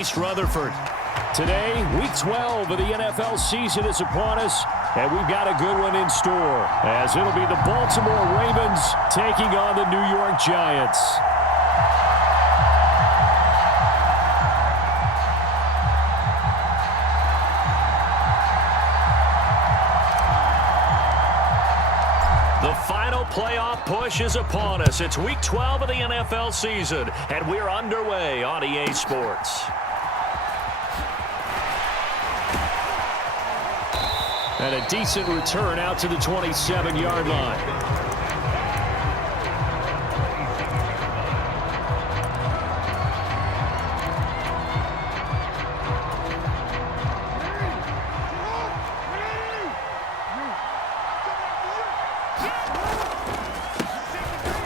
Rutherford. Today, week 12 of the NFL season is upon us, and we've got a good one in store, as it'll be the Baltimore Ravens taking on the New York Giants. The final playoff push is upon us. It's week 12 of the NFL season, and we're underway on EA Sports. And a decent return out to the 27-yard line.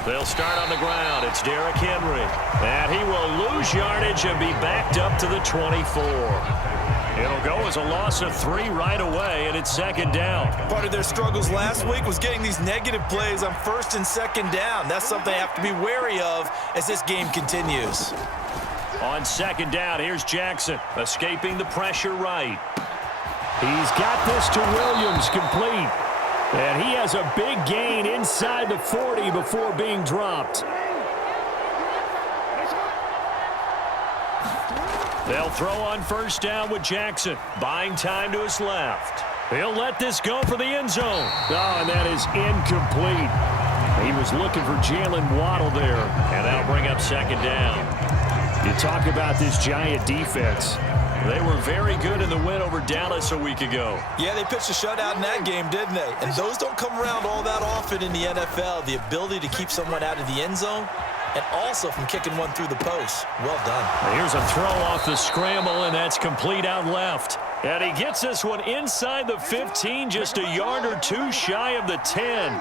They'll start on the ground. It's Derrick Henry. And he will lose yardage and be backed up to the 24. It'll go as a loss of 3 right away, and it's second down. Part of their struggles last week was getting these negative plays on first and second down. That's something they have to be wary of as this game continues. On second down, here's Jackson, escaping the pressure right. He's got this to Williams, complete. And he has a big gain inside the 40 before being dropped. They'll throw on first down with Jackson, buying time to his left. He'll let this go for the end zone. Oh, and that is incomplete. He was looking for Jalen Waddle there, and that'll bring up second down. You talk about this Giant defense. They were very good in the win over Dallas a week ago. Yeah, they pitched a shutout in that game, didn't they? And those don't come around all that often in the NFL. The ability to keep someone out of the end zone and also from kicking one through the post. Well done. Here's a throw off the scramble, and that's complete out left. And he gets this one inside the 15, just a yard or two shy of the 10.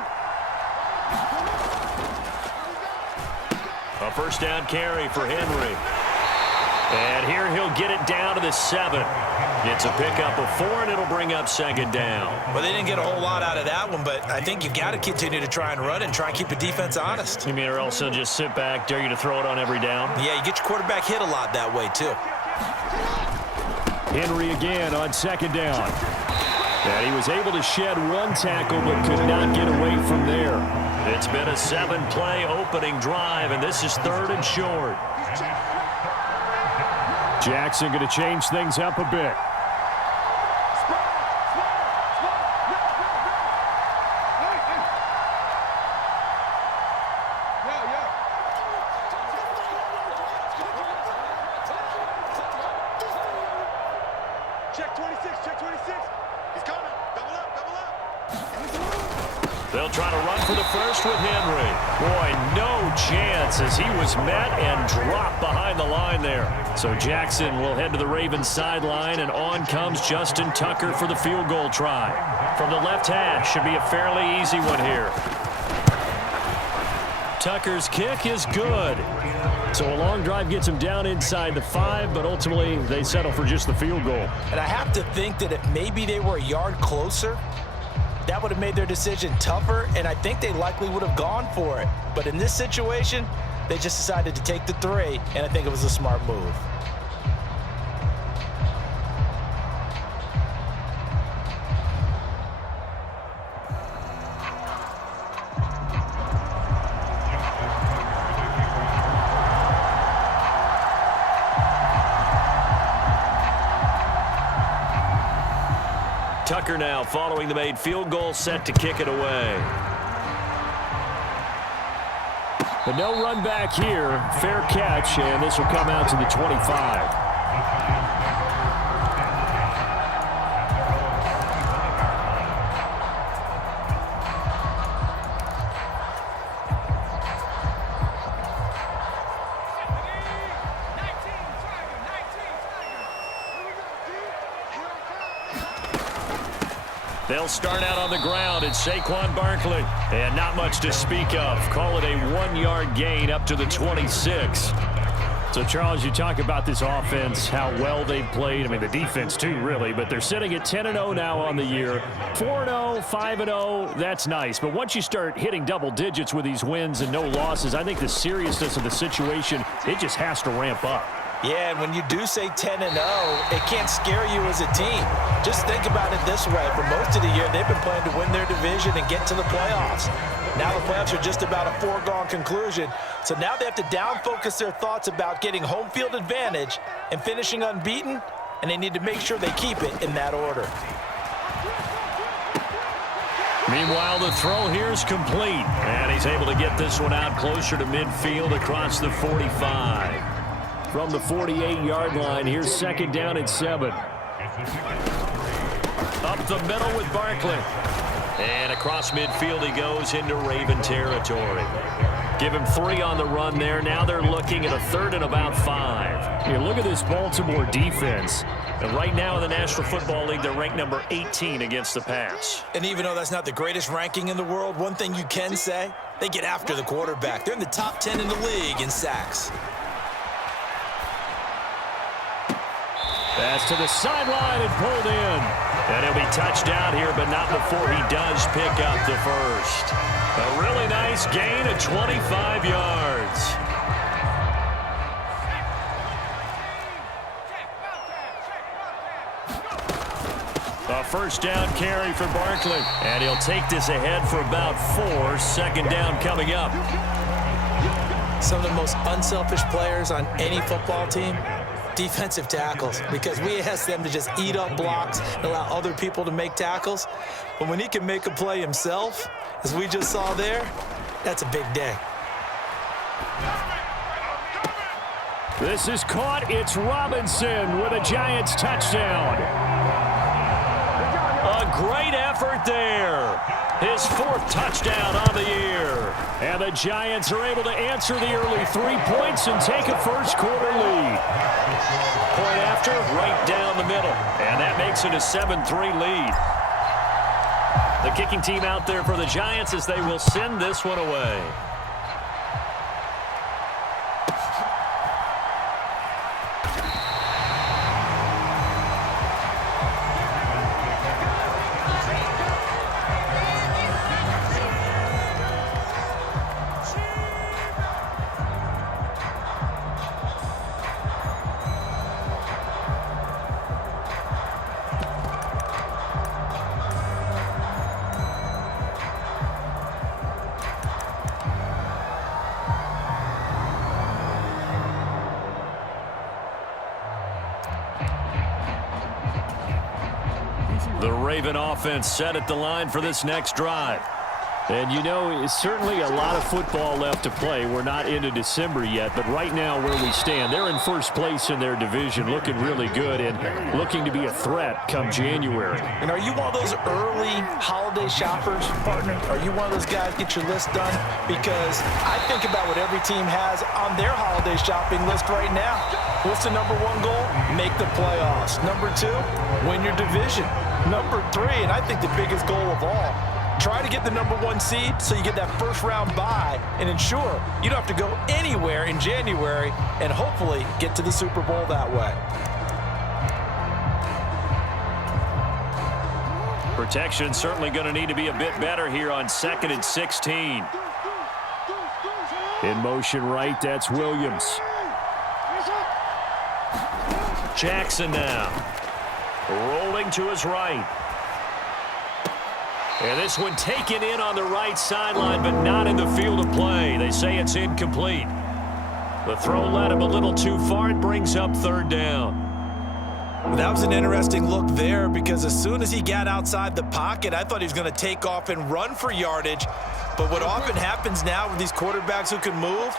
A first down carry for Henry. And here he'll get it down to the 7. It's a pickup of 4, and it'll bring up second down. Well, they didn't get a whole lot out of that one, but I think you've got to continue to try and run and try and keep the defense honest. You mean, or else they'll just sit back, dare you to throw it on every down? Yeah, you get your quarterback hit a lot that way, too. Henry again on second down. And he was able to shed one tackle, but could not get away from there. It's been a 7-play opening drive, and this is 3rd and short. Jackson going to change things up a bit. Check 26, check 26. He's coming. Double up, double up. They'll try to run for the first with Henry. Boy, no chance as he was met and dropped behind the line there. So Jackson will head to the Ravens sideline, and on comes Justin Tucker for the field goal try. From the left hash, should be a fairly easy one here. Tucker's kick is good. So a long drive gets him down inside the 5, but ultimately they settle for just the field goal. And I have to think that if maybe they were a yard closer, that would have made their decision tougher, and I think they likely would have gone for it. But in this situation, they just decided to take the 3, and I think it was a smart move. Tucker now following the made field goal, set to kick it away. But no run back here. Fair catch, and this will come out to the 25. They'll start out on the ground. It's Saquon Barkley. And not much to speak of. Call it a 1-yard gain up to the 26. So, Charles, you talk about this offense, how well they've played. I mean, the defense, too, really. But they're sitting at 10-0 now on the year. 4-0, 5-0, that's nice. But once you start hitting double digits with these wins and no losses, I think the seriousness of the situation, it just has to ramp up. Yeah, and when you do say 10-0, it can't scare you as a team. Just think about it this way. For most of the year, they've been playing to win their division and get to the playoffs. Now the playoffs are just about a foregone conclusion. So now they have to down-focus their thoughts about getting home field advantage and finishing unbeaten, and they need to make sure they keep it in that order. Meanwhile, the throw here is complete, and he's able to get this one out closer to midfield across the 45. From the 48-yard line, here's second down and 7. Up the middle with Barkley. And across midfield he goes into Raven territory. Give him 3 on the run there. Now they're looking at a 3rd and about 5. You look at this Baltimore defense. And right now in the National Football League, they're ranked number 18 against the pass. And even though that's not the greatest ranking in the world, one thing you can say, they get after the quarterback. They're in the top 10 in the league in sacks. Pass to the sideline and pulled in. And he'll be touched out here, but not before he does pick up the first. A really nice gain of 25 yards. A first down carry for Barkley. And he'll take this ahead for about 4. Second down coming up. Some of the most unselfish players on any football team, defensive tackles, because we ask them to just eat up blocks and allow other people to make tackles. But when he can make a play himself, as we just saw there, that's a big day. This is caught. It's Robinson with a Giants touchdown. A great effort there. His 4th touchdown on the year. And the Giants are able to answer the early 3 points and take a first-quarter lead. Point after, right down the middle. And that makes it a 7-3 lead. The kicking team out there for the Giants as they will send this one away. The Raven offense set at the line for this next drive. And, you know, it's certainly a lot of football left to play. We're not into December yet, but right now where we stand, they're in first place in their division, looking really good and looking to be a threat come January. And are you one of those early holiday shoppers, partner? Are you one of those guys get your list done? Because I think about what every team has on their holiday shopping list right now. What's the number 1 goal? Make the playoffs. Number 2, win your division. Number 3, and I think the biggest goal of all, try to get the number 1 seed so you get that first-round bye and ensure you don't have to go anywhere in January and hopefully get to the Super Bowl that way. Protection certainly going to need to be a bit better here on 2nd and 16. In motion right, that's Williams. Jackson now. Rolling to his right. And this one taken in on the right sideline, but not in the field of play. They say it's incomplete. The throw led him a little too far. It brings up 3rd down. That was an interesting look there because as soon as he got outside the pocket, I thought he was going to take off and run for yardage. But what often happens now with these quarterbacks who can move,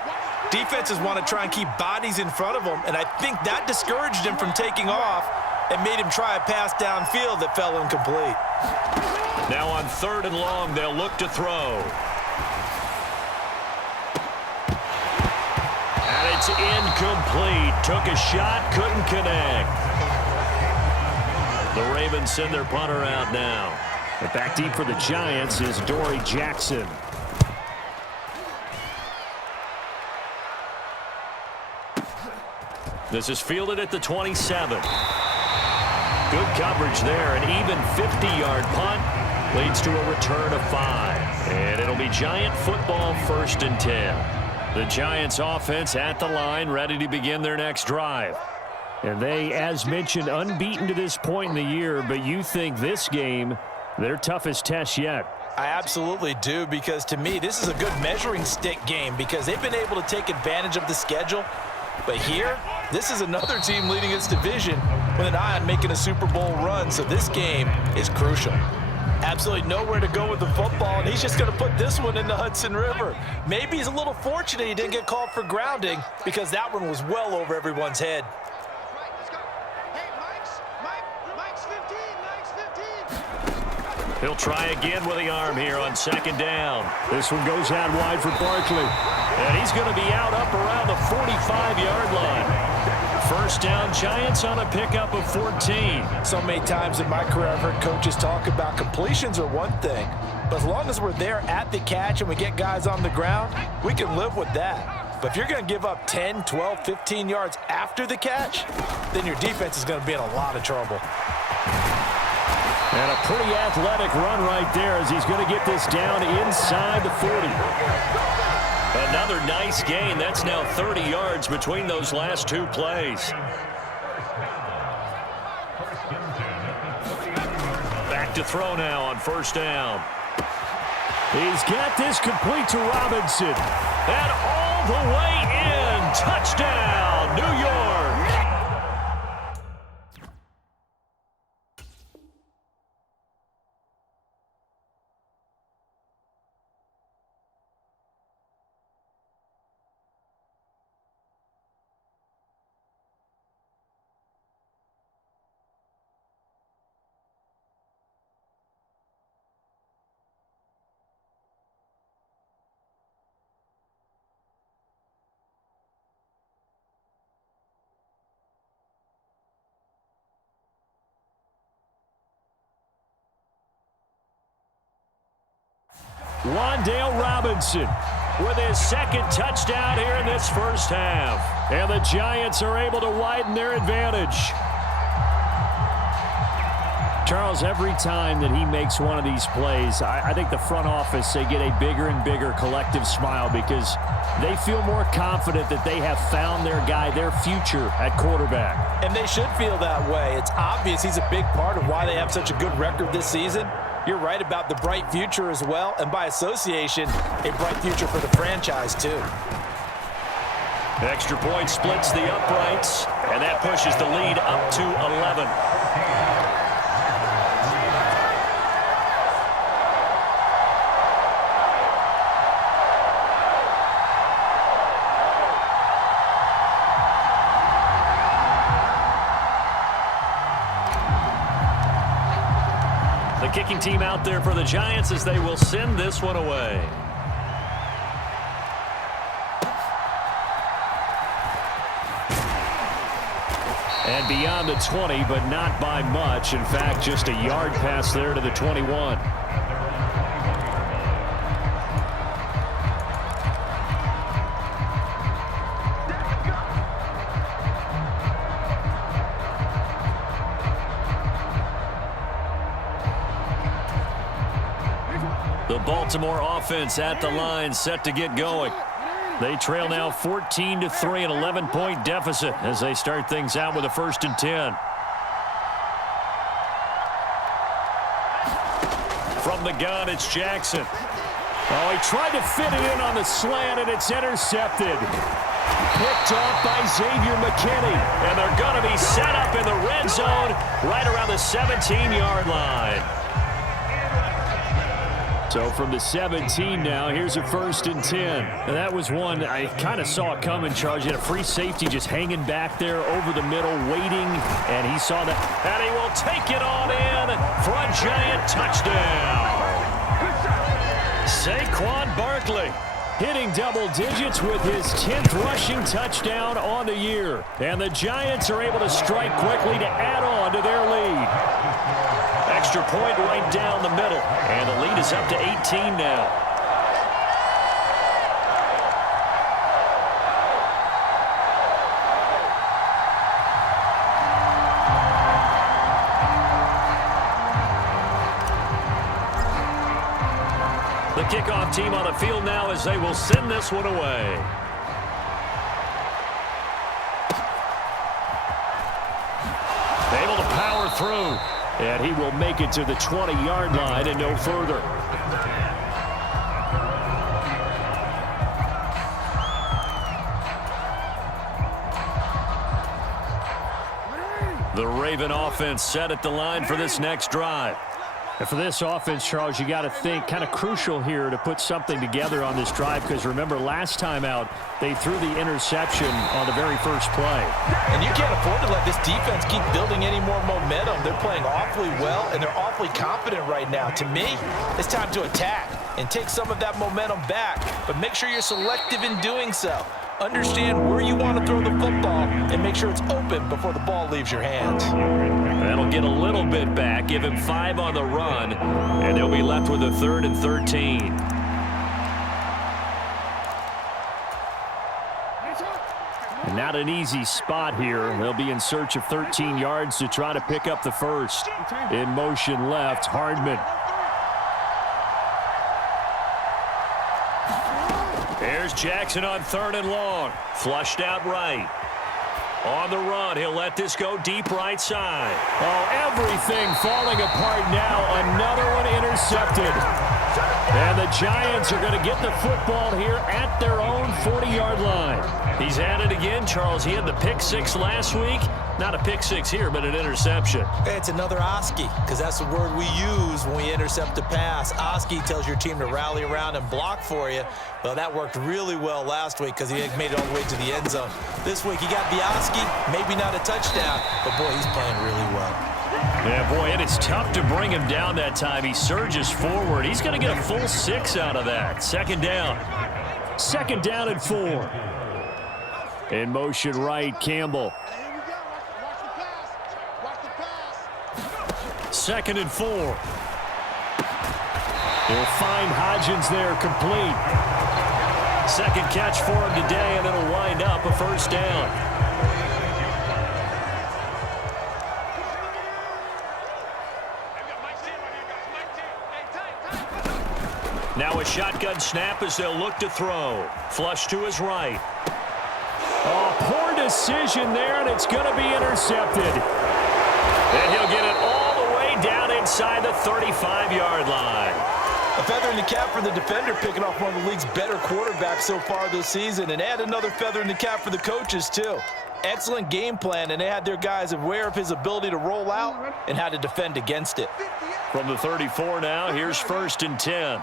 defenses want to try and keep bodies in front of them, and I think that discouraged him from taking off and made him try a pass downfield that fell incomplete. Now on 3rd and long, they'll look to throw. And it's incomplete. Took a shot, couldn't connect. The Ravens send their punter out now. But back deep for the Giants is Dory Jackson. This is fielded at the 27. Good coverage there. An even 50-yard punt leads to a return of 5. And it'll be Giant football 1st and 10. The Giants offense at the line, ready to begin their next drive. And they, as mentioned, unbeaten to this point in the year, but you think this game, their toughest test yet. I absolutely do, because to me, this is a good measuring stick game because they've been able to take advantage of the schedule. But here, this is another team leading its division with an eye on making a Super Bowl run, so this game is crucial. Absolutely nowhere to go with the football, and he's just going to put this one in the Hudson River. Maybe he's a little fortunate he didn't get called for grounding because that one was well over everyone's head. He'll try again with the arm here on second down. This one goes out wide for Barkley. And he's going to be out up around the 45-yard line. First down, Giants on a pickup of 14. So many times in my career I've heard coaches talk about completions are one thing, but as long as we're there at the catch and we get guys on the ground, we can live with that. But if you're going to give up 10, 12, 15 yards after the catch, then your defense is going to be in a lot of trouble. And a pretty athletic run right there as he's going to get this down inside the 40. Another nice gain. That's now 30 yards between those last two plays. Back to throw now on first down. He's got this complete to Robinson. And all the way in. Touchdown, New York. Wan'Dale Robinson with his second touchdown here in this first half. And the Giants are able to widen their advantage. Charles, every time that he makes one of these plays, I think the front office, they get a bigger and bigger collective smile because they feel more confident that they have found their guy, their future at quarterback. And they should feel that way. It's obvious he's a big part of why they have such a good record this season. You're right about the bright future as well, and by association, a bright future for the franchise too. Extra point splits the uprights, and that pushes the lead up to 11. The kicking team out there for the Giants as they will send this one away. And beyond the 20, but not by much. In fact, just a yard pass there to the 21. The Baltimore offense at the line, set to get going. They trail now 14-3, an 11-point deficit as they start things out with a 1st and 10. From the gun, it's Jackson. Oh, he tried to fit it in on the slant, and it's intercepted. Picked off by Xavier McKinney, and they're going to be set up in the red zone right around the 17-yard line. So from the 17 now, here's a 1st and 10. Now that was one I kind of saw it coming, Charles. You had a free safety just hanging back there over the middle, waiting, and he saw that. And he will take it on in for a Giant touchdown. Saquon Barkley hitting double digits with his 10th rushing touchdown on the year. And the Giants are able to strike quickly to add on to their lead. Extra point right down the middle, and the lead is up to 18 now. The kickoff team on the field now as they will send this one away. Able to power through. And he will make it to the 20-yard line and no further. The Raven offense set at the line for this next drive. And for this offense, Charles, you got to think kind of crucial here to put something together on this drive, because remember last time out they threw the interception on the very first play. And you can't afford to let this defense keep building any more momentum. They're playing awfully well, and they're awfully confident right now. To me, it's time to attack and take some of that momentum back, but make sure you're selective in doing so. Understand where you want to throw the football and make sure it's open before the ball leaves your hands. That'll get a little bit back, give him 5 on the run, and they'll be left with a 3rd and 13. Not an easy spot here. They'll be in search of 13 yards to try to pick up the first. In motion left, Hardman. Here's Jackson on 3rd and long. Flushed out right. On the run, he'll let this go deep right side. Oh, everything falling apart now. Another one intercepted. And the Giants are going to get the football here at their own 40-yard line. He's at it again, Charles. He had the pick 6 last week. Not a pick 6 here, but an interception. It's another Oski, because that's the word we use when we intercept a pass. Oski tells your team to rally around and block for you. Well, that worked really well last week because he made it all the way to the end zone. This week he got the Oski, maybe not a touchdown, but boy, he's playing really well. Yeah, boy, and it's tough to bring him down that time. He surges forward. He's going to get a full 6 out of that. Second down. 2nd down and 4. In motion right, Campbell. 2nd and 4. He'll find Hodgins there, complete. 2nd catch for him today, and it'll wind up a 1st down. Now a shotgun snap as they'll look to throw. Flush to his right. Oh, poor decision there, and it's going to be intercepted. And he'll get it all the way down inside the 35-yard line. A feather in the cap for the defender, picking off one of the league's better quarterbacks so far this season, and add another feather in the cap for the coaches, too. Excellent game plan, and they had their guys aware of his ability to roll out and how to defend against it. From the 34 now, here's 1st and 10.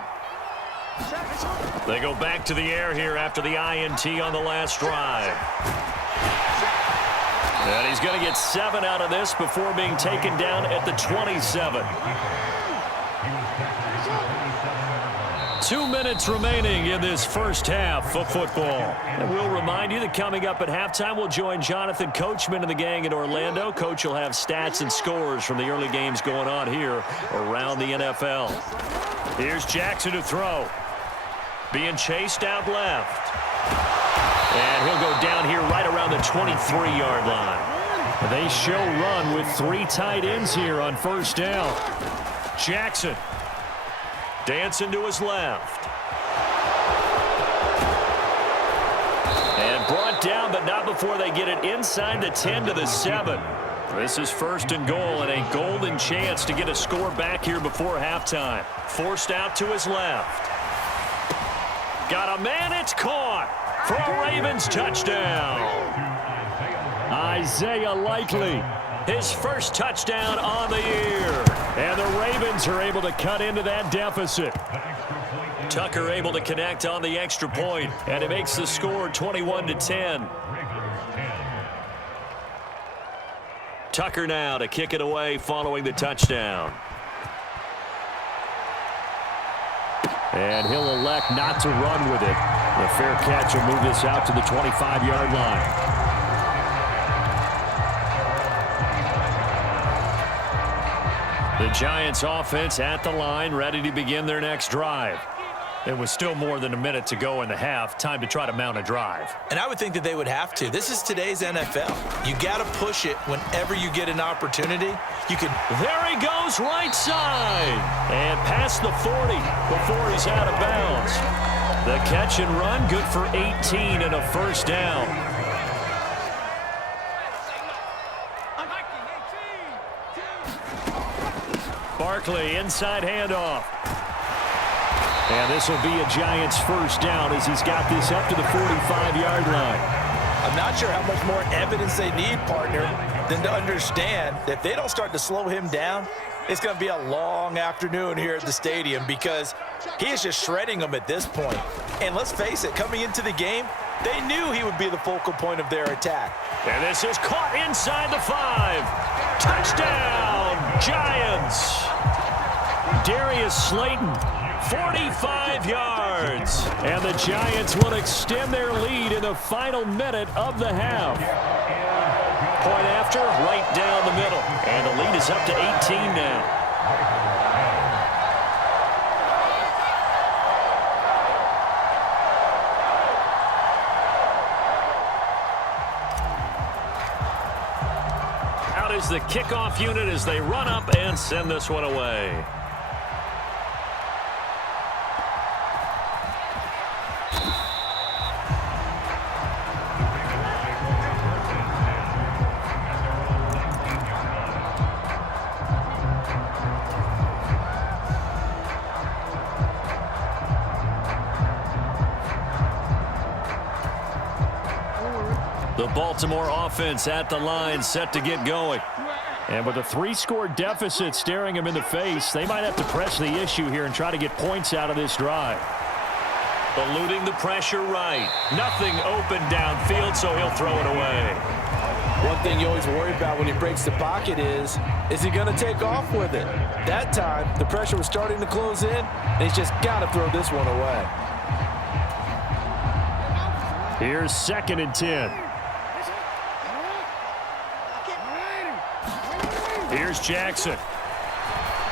They go back to the air here after the INT on the last drive. And he's going to get 7 out of this before being taken down at the 27. 2 minutes remaining in this first half of football. And we'll remind you that coming up at halftime, we'll join Jonathan Coachman and the gang in Orlando. Coach will have stats and scores from the early games going on here around the NFL. Here's Jackson to throw. Being chased out left. And he'll go down here right around the 23-yard line. They show run with 3 tight ends here on 1st down. Jackson dancing to his left. And brought down, but not before they get it inside the 10 to the 7. This is 1st and goal, and a golden chance to get a score back here before halftime. Forced out to his left. Got a man, it's caught for a Ravens touchdown. Isaiah Likely, his first touchdown on the year. And the Ravens are able to cut into that deficit. Tucker able to connect on the extra point, and it makes the score 21-10. Tucker now to kick it away following the touchdown. And he'll elect not to run with it. The fair catch will move this out to the 25-yard line. The Giants offense at the line, ready to begin their next drive. It was still more than a minute to go in the half. Time to try to mount a drive. And I would think that they would have to. This is today's NFL. You got to push it whenever you get an opportunity. You can. There he goes, right side. And past the 40 before he's out of bounds. The catch and run, good for 18 and a 1st down. Barkley, inside handoff. And this will be a Giants first down as he's got this up to the 45-yard line. I'm not sure how much more evidence they need, partner, than to understand that if they don't start to slow him down, it's going to be a long afternoon here at the stadium because he is just shredding them at this point. And let's face it, coming into the game, they knew he would be the focal point of their attack. And this is caught inside the 5. Touchdown, Giants. Darius Slayton, 45 yards. And the Giants will extend their lead in the final minute of the half. Point after, right down the middle. And the lead is up to 18 now. Out is the kickoff unit as they run up and send this one away. The Baltimore offense at the line, set to get going. And with a 3-score deficit staring them in the face, they might have to press the issue here and try to get points out of this drive. Eluding the pressure right. Nothing open downfield, so he'll throw it away. One thing you always worry about when he breaks the pocket is he going to take off with it? That time, the pressure was starting to close in, and he's just got to throw this one away. Here's 2nd and 10. Here's Jackson.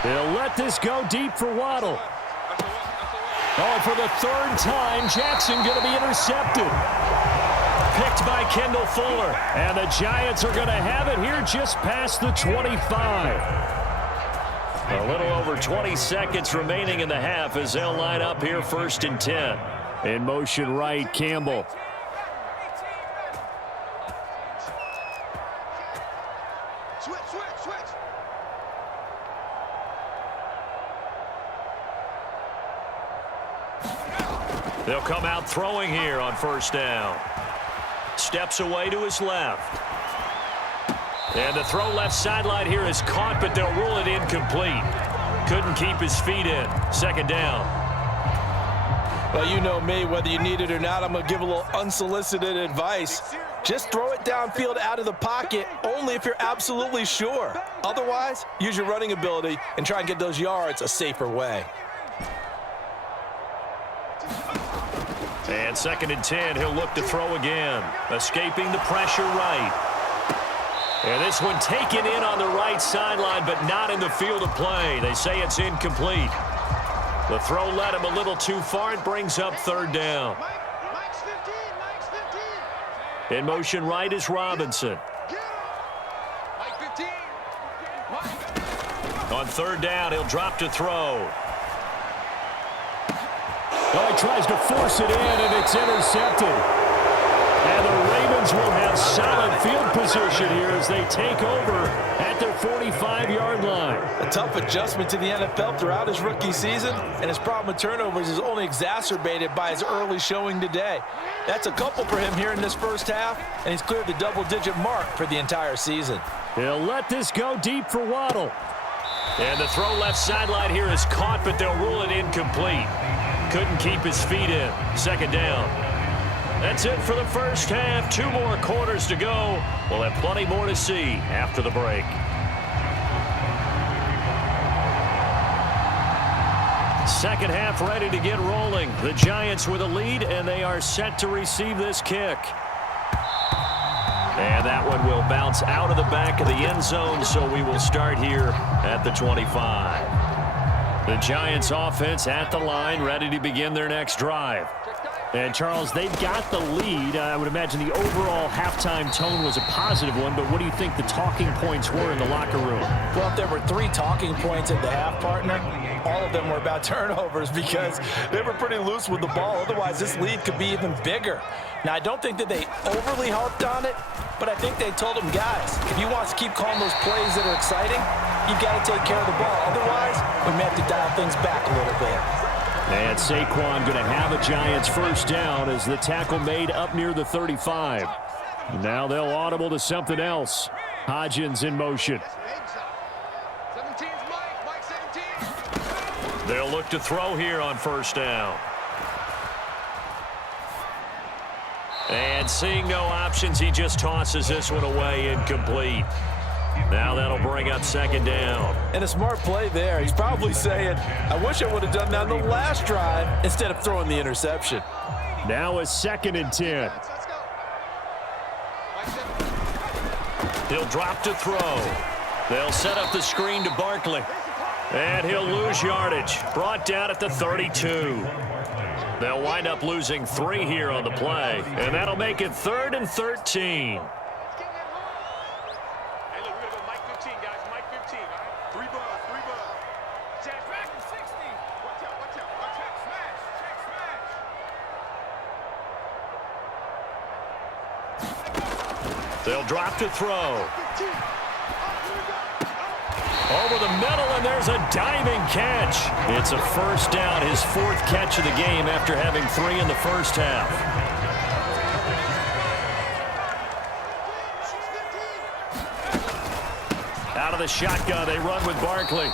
They'll let this go deep for Waddle. Oh, and for the 3rd time, Jackson going to be intercepted. Picked by Kendall Fuller. And the Giants are going to have it here just past the 25. A little over 20 seconds remaining in the half as they'll line up here 1st and 10. In motion right, Campbell. Switch. They'll come out throwing here on 1st down. Steps away to his left. And the throw left sideline here is caught, but they'll rule it incomplete. Couldn't keep his feet in. 2nd down. Well, you know me, whether you need it or not, I'm going to give a little unsolicited advice. Just throw it downfield out of the pocket only if you're absolutely sure. Otherwise, use your running ability and try and get those yards a safer way. And 2nd and 10, he'll look to throw again. Escaping the pressure right. And this one taken in on the right sideline, but not in the field of play. They say it's incomplete. The throw led him a little too far. It brings up 3rd down. Mike's 15. In motion right is Robinson. Mike 15. On 3rd down, he'll drop to throw. Oh, he tries to force it in, and it's intercepted. And the Ravens will have solid field position here as they take over at their 45-yard line. A tough adjustment to the NFL throughout his rookie season, and his problem with turnovers is only exacerbated by his early showing today. That's a couple for him here in this 1st half, and he's cleared the double-digit mark for the entire season. He'll let this go deep for Waddle. And the throw left sideline here is caught, but they'll rule it incomplete. Couldn't keep his feet in. 2nd down. That's it for the 1st half. 2 more quarters to go. We'll have plenty more to see after the break. Second half ready to get rolling. The Giants with a lead, and they are set to receive this kick. And that one will bounce out of the back of the end zone, so we will start here at the 25. The Giants offense at the line, ready to begin their next drive. And, Charles, they've got the lead. I would imagine the overall halftime tone was a positive one, but what do you think the talking points were in the locker room? Well, if there were 3 talking points at the half, partner, all of them were about turnovers because they were pretty loose with the ball. Otherwise, this lead could be even bigger. Now, I don't think that they overly harped on it, But I think they told him, guys, if he wants to keep calling those plays that are exciting, you've got to take care of the ball. Otherwise, we may have to dial things back a little bit. And Saquon going to have a Giants first down as the tackle made up near the 35. Now they'll audible to something else. Hodgins in motion. 17's Mike 17. They'll look to throw here on first down. And seeing no options, he just tosses this one away, incomplete. Now that'll bring up second down. And a smart play there. He's probably saying, I wish I would have done that on the last drive instead of throwing the interception. Now a 2nd and 10. Let's go. Mike 17. He'll drop to throw. They'll set up the screen to Barkley. And he'll lose yardage. Brought down at the 32. They'll wind up losing 3 here on the play. And that'll make it 3rd and 13. Hey, look, we're going to go Mike 15, guys. Mike 15, all right? 3 balls, 3 balls. Jack, back to 60. Watch out, watch out, watch out. Smash, check, smash. They'll drop to throw. Over the middle, and there's a diving catch. It's a first down, his 4th catch of the game after having 3 in the first half. Out of the shotgun, they run with Barkley.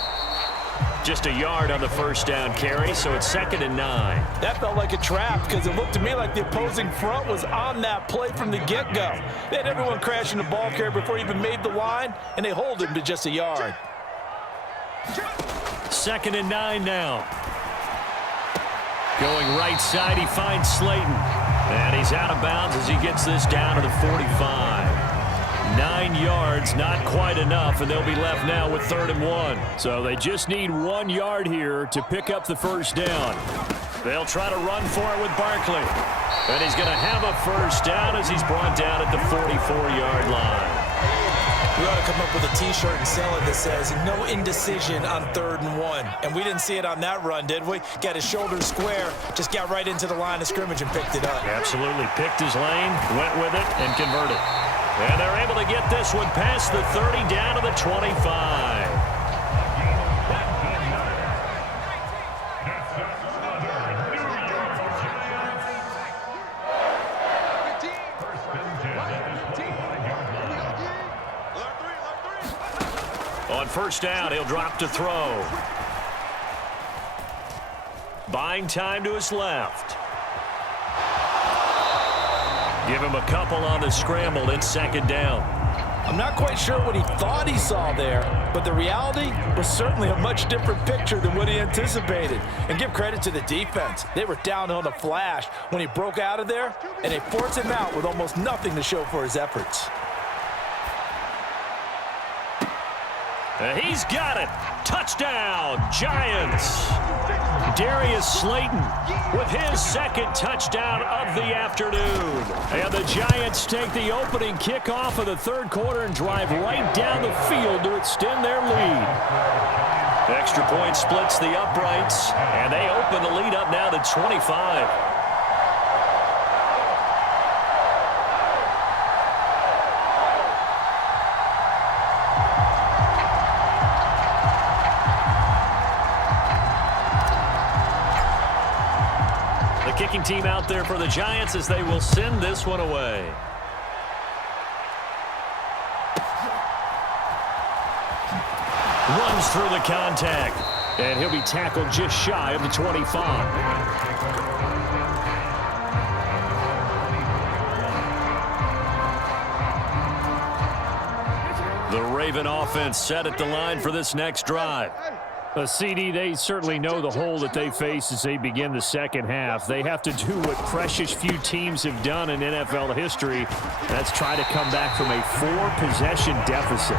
Just a yard on the first down carry, so it's 2nd and 9. That felt like a trap because it looked to me like the opposing front was on that play from the get-go. They had everyone crashing the ball carrier before he even made the line, and they hold him to just a yard. 2nd and 9 now. Going right side, he finds Slayton. And he's out of bounds as he gets this down to the 45. 9 yards, not quite enough, and they'll be left now with 3rd and 1. So they just need 1 yard here to pick up the first down. They'll try to run for it with Barkley. And he's going to have a first down as he's brought down at the 44-yard line. We ought to come up with a T-shirt and sell it that says, no indecision on 3rd and 1. And we didn't see it on that run, did we? Got his shoulders square, just got right into the line of scrimmage and picked it up. Absolutely. Picked his lane, went with it, and converted. And they're able to get this one past the 30 down to the 25. On first down, he'll drop to throw. Buying time to his left. Give him a couple on the scramble in 2nd down. I'm not quite sure what he thought he saw there, but the reality was certainly a much different picture than what he anticipated. And give credit to the defense. They were down on a flash when he broke out of there, and they forced him out with almost nothing to show for his efforts. He's got it. Touchdown, Giants. Darius Slayton with his 2nd touchdown of the afternoon. And the Giants take the opening kickoff of the 3rd quarter and drive right down the field to extend their lead. Extra point splits the uprights, and they open the lead up now to 25. Kicking team out there for the Giants as they will send this one away. Runs through the contact, and he'll be tackled just shy of the 25. The Raven offense set at the line for this next drive. CD, they certainly know the hole that they face as they begin the second half. They have to do what precious few teams have done in NFL history. That's try to come back from a 4-possession deficit.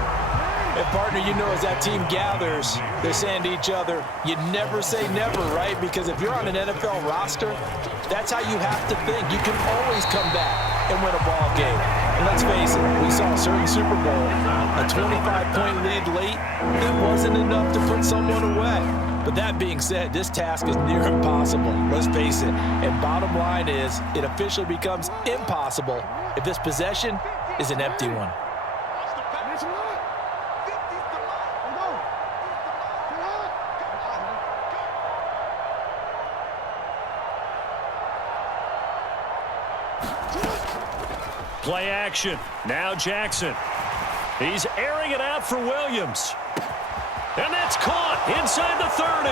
And, partner, you know, as that team gathers, they're saying to each other, you never say never, right? Because if you're on an NFL roster, that's how you have to think. You can always come back and win a ball game. And let's face it, we saw a certain Super Bowl, a 25-point lead late, it wasn't enough to put someone away. But that being said, this task is near impossible. Let's face it. And bottom line is, it officially becomes impossible if this possession is an empty one. Play action. Now Jackson. He's airing it out for Williams. And that's caught inside the 30.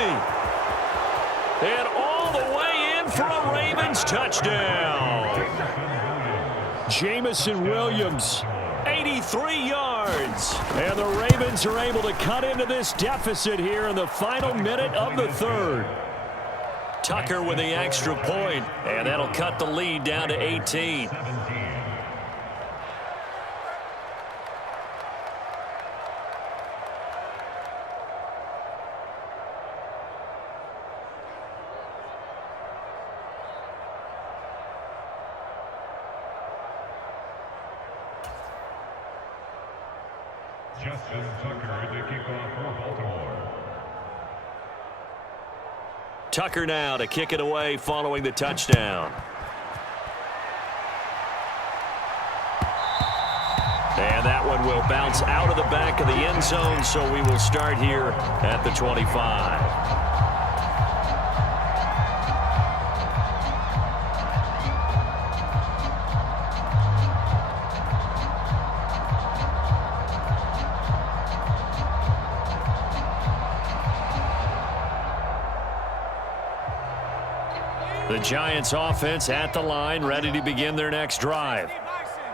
And all the way in for a Ravens touchdown. Jamison Williams, 83 yards. And the Ravens are able to cut into this deficit here in the final minute of the third. Tucker with the extra point, and that'll cut the lead down to 18. Justin Tucker to kick off for Baltimore. Tucker now to kick it away following the touchdown. And that one will bounce out of the back of the end zone, so we will start here at the 25. The Giants offense at the line, ready to begin their next drive.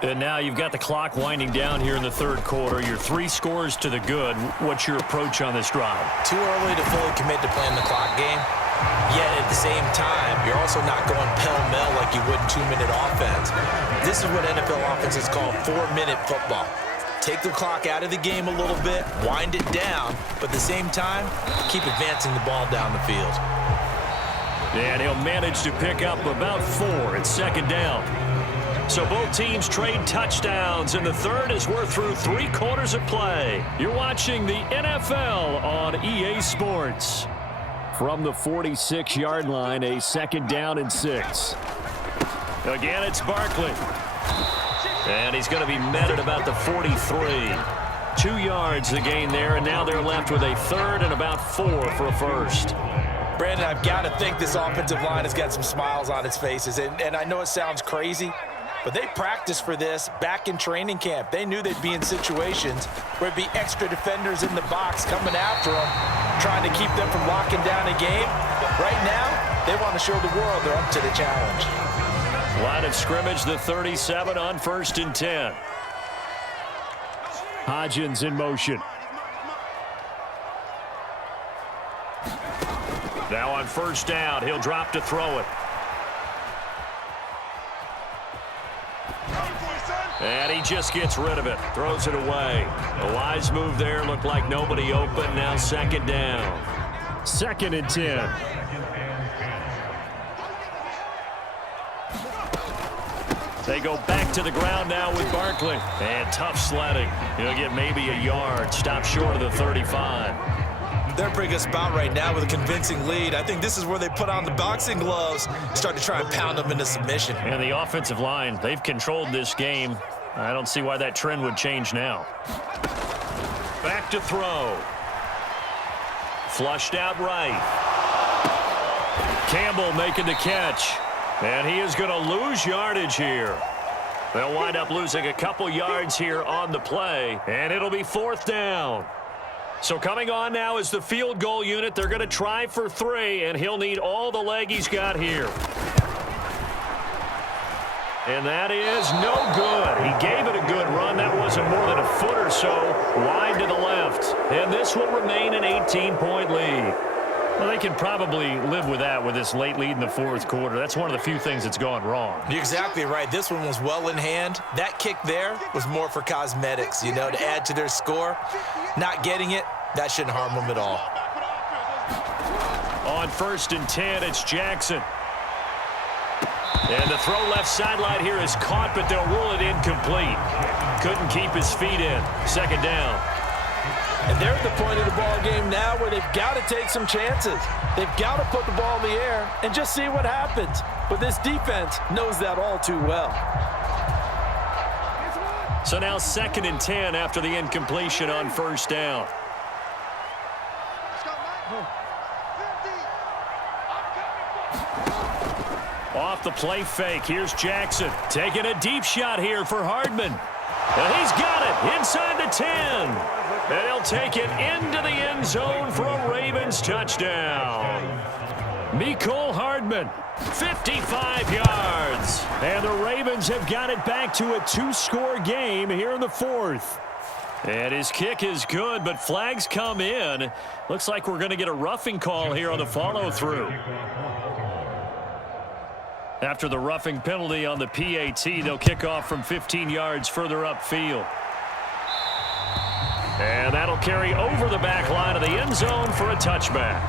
And now you've got the clock winding down here in the third quarter. You're 3 scores to the good. What's your approach on this drive? Too early to fully commit to playing the clock game. Yet at the same time, you're also not going pell-mell like you would in 2-minute offense. This is what NFL offenses call 4-minute football. Take the clock out of the game a little bit, wind it down, but at the same time, keep advancing the ball down the field. And he'll manage to pick up about 4 at second down. So both teams trade touchdowns in the third as we're through 3 quarters of play. You're watching the NFL on EA Sports. From the 46-yard line, a second down and 6. Again, it's Barkley. And he's going to be met at about the 43. 2 yards the gain there, and now they're left with a third and about 4 for a first. Brandon, I've got to think this offensive line has got some smiles on its faces. And I know it sounds crazy, but they practiced for this back in training camp. They knew they'd be in situations where it'd be extra defenders in the box coming after them, trying to keep them from locking down a game. Right now, they want to show the world they're up to the challenge. Line of scrimmage, the 37 on 1st and 10. Hodgins in motion. Now on 1st down, he'll drop to throw it. And he just gets rid of it. Throws it away. A wise move there. Looked like nobody open. Now 2nd down. 2nd and 10. They go back to the ground now with Barkley. And tough sledding. He'll get maybe a yard. Stop short of the 35. They're bringing us about right now with a convincing lead. I think this is where they put on the boxing gloves, start to try and pound them into submission. And the offensive line, they've controlled this game. I don't see why that trend would change now. Back to throw. Flushed out right. Campbell making the catch. And he is going to lose yardage here. They'll wind up losing a couple yards here on the play. And it'll be 4th down. So coming on now is the field goal unit. They're going to try for 3, and he'll need all the leg he's got here. And that is no good. He gave it a good run. That wasn't more than a foot or so wide to the left. And this will remain an 18-point lead. Well, they can probably live with that with this late lead in the 4th quarter. That's one of the few things that's gone wrong. You're exactly right. This one was well in hand. That kick there was more for cosmetics, you know, to add to their score. Not getting it, that shouldn't harm them at all. On 1st and 10, it's Jackson. And the throw left sideline here is caught, but they'll rule it incomplete. Couldn't keep his feet in. 2nd down. And they're at the point of the ball game now where they've got to take some chances. They've got to put the ball in the air and just see what happens. But this defense knows that all too well. So now 2nd and 10 after the incompletion on first down. Off the play fake, here's Jackson. Taking a deep shot here for Hardman. And he's got it inside the 10. And he'll take it into the end zone for a Ravens touchdown. Mecole Hardman, 55 yards. And the Ravens have got it back to a 2-score game here in the 4th. And his kick is good, but flags come in. Looks like we're going to get a roughing call here on the follow-through. After the roughing penalty on the PAT, they'll kick off from 15 yards further upfield. And that'll carry over the back line of the end zone for a touchback.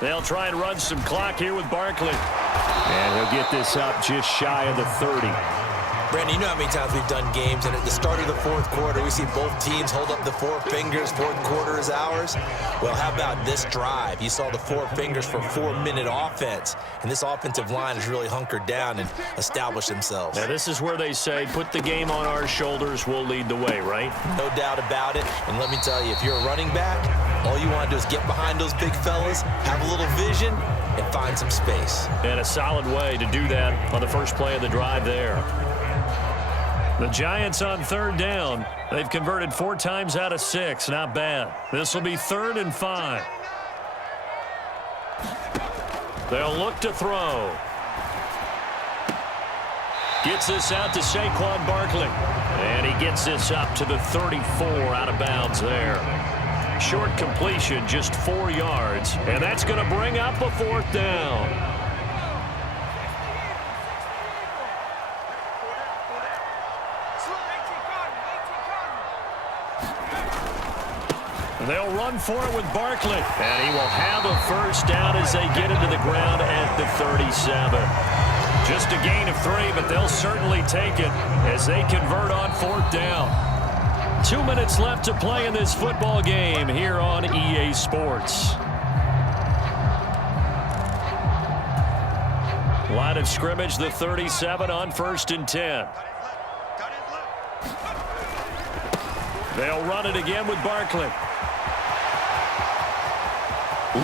They'll try and run some clock here with Barkley. And he'll get this up just shy of the 30. Brandon, you know how many times we've done games, and at the start of the 4th quarter, we see both teams hold up the 4 fingers, 4th quarter is ours. Well, how about this drive? You saw the 4 fingers for a 4-minute offense, and this offensive line has really hunkered down and established themselves. Now, this is where they say, put the game on our shoulders, we'll lead the way, right? No doubt about it, and let me tell you, if you're a running back, all you want to do is get behind those big fellas, have a little vision, and find some space. And a solid way to do that on the first play of the drive there. The Giants on 3rd down. They've converted 4 times out of 6. Not bad. This will be 3rd and 5. They'll look to throw. Gets this out to Saquon Barkley. And he gets this up to the 34 out of bounds there. Short completion, just 4 yards. And that's going to bring up a 4th down. They'll run for it with Barkley. And he will have a first down as they get into the ground at the 37. Just a gain of 3, but they'll certainly take it as they convert on 4th down. 2 minutes left to play in this football game here on EA Sports. Line of scrimmage, the 37 on 1st and 10. They'll run it again with Barkley.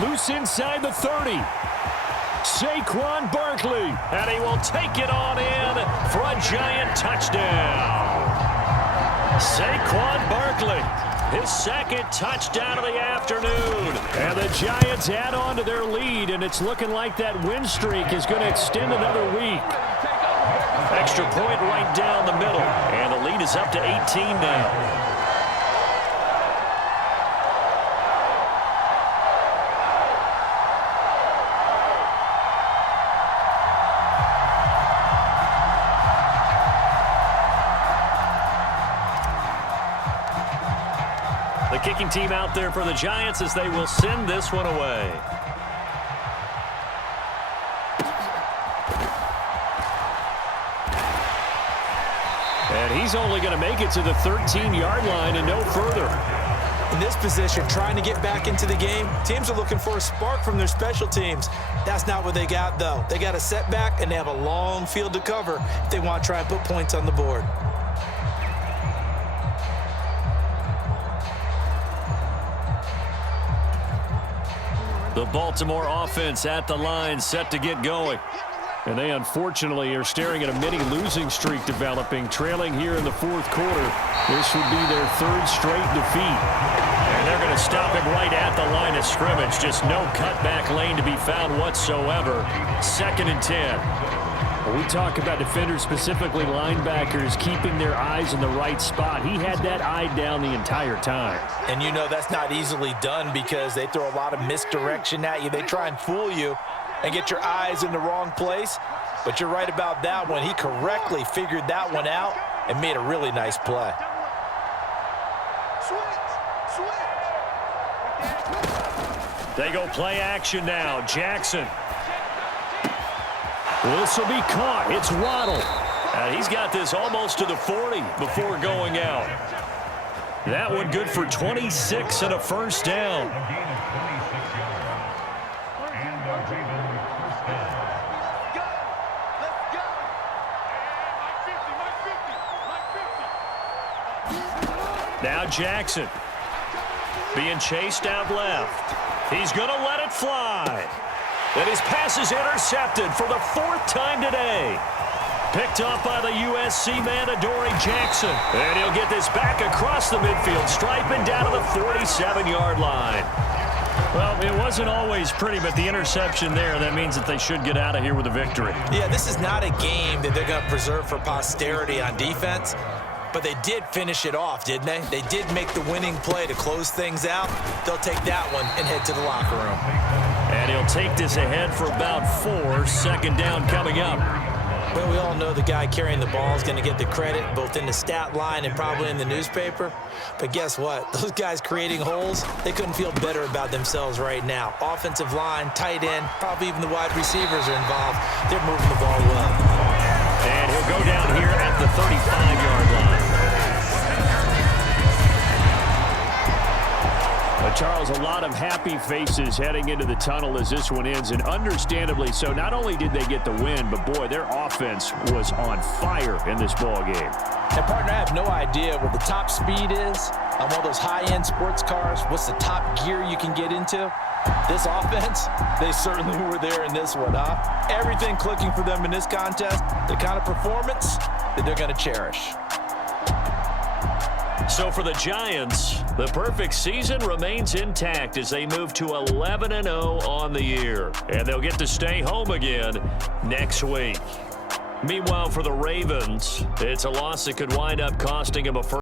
Loose inside the 30. Saquon Barkley. And he will take it on in for a Giant touchdown. Saquon Barkley, his 2nd touchdown of the afternoon. And the Giants add on to their lead, and it's looking like that win streak is going to extend another week. Extra point right down the middle. And the lead is up to 18 now. Kicking team out there for the Giants as they will send this one away. And he's only going to make it to the 13-yard line and no further. In this position, trying to get back into the game, teams are looking for a spark from their special teams. That's not what they got, though. They got a setback, and they have a long field to cover if they want to try and put points on the board. The Baltimore offense at the line, set to get going. And they unfortunately are staring at a mini losing streak developing, trailing here in the 4th quarter. This would be their 3rd straight defeat. And they're going to stop him right at the line of scrimmage. Just no cutback lane to be found whatsoever. 2nd and 10. We talk about defenders, specifically linebackers, keeping their eyes in the right spot. He had that eye down the entire time. And you know that's not easily done because they throw a lot of misdirection at you. They try and fool you and get your eyes in the wrong place. But you're right about that one. He correctly figured that one out and made a really nice play. They go play action now. Jackson. This will be caught. It's Waddle. And he's got this almost to the 40 before going out. That one good for 26 and a first down. A gain of 26 yards. And the Ravens first down. Let's go. Mike 50. Now Jackson being chased out left. He's going to let it fly. And his pass is intercepted for the 4th time today. Picked off by the USC man, Adoree Jackson. And he'll get this back across the midfield stripe and down to the 47-yard line. Well, it wasn't always pretty, but the interception there, that means that they should get out of here with a victory. Yeah, this is not a game that they're going to preserve for posterity on defense, but they did finish it off, didn't they? They did make the winning play to close things out. They'll take that one and head to the locker room. And he'll take this ahead for about 4. Second down coming up. But we all know the guy carrying the ball is going to get the credit both in the stat line and probably in the newspaper. But guess what? Those guys creating holes, they couldn't feel better about themselves right now. Offensive line, tight end, probably even the wide receivers are involved. They're moving the ball well. And he'll go down here at the 35-yard line. Charles, a lot of happy faces heading into the tunnel as this one ends, and understandably so. Not only did they get the win, but boy, their offense was on fire in this ball game. And partner, I have no idea what the top speed is on one of those high-end sports cars. What's the top gear you can get into? This offense, they certainly were there in this one, huh? Everything clicking for them in this contest, the kind of performance that they're going to cherish. So for the Giants, the perfect season remains intact as they move to 11-0 on the year. And they'll get to stay home again next week. Meanwhile, for the Ravens, it's a loss that could wind up costing them a first.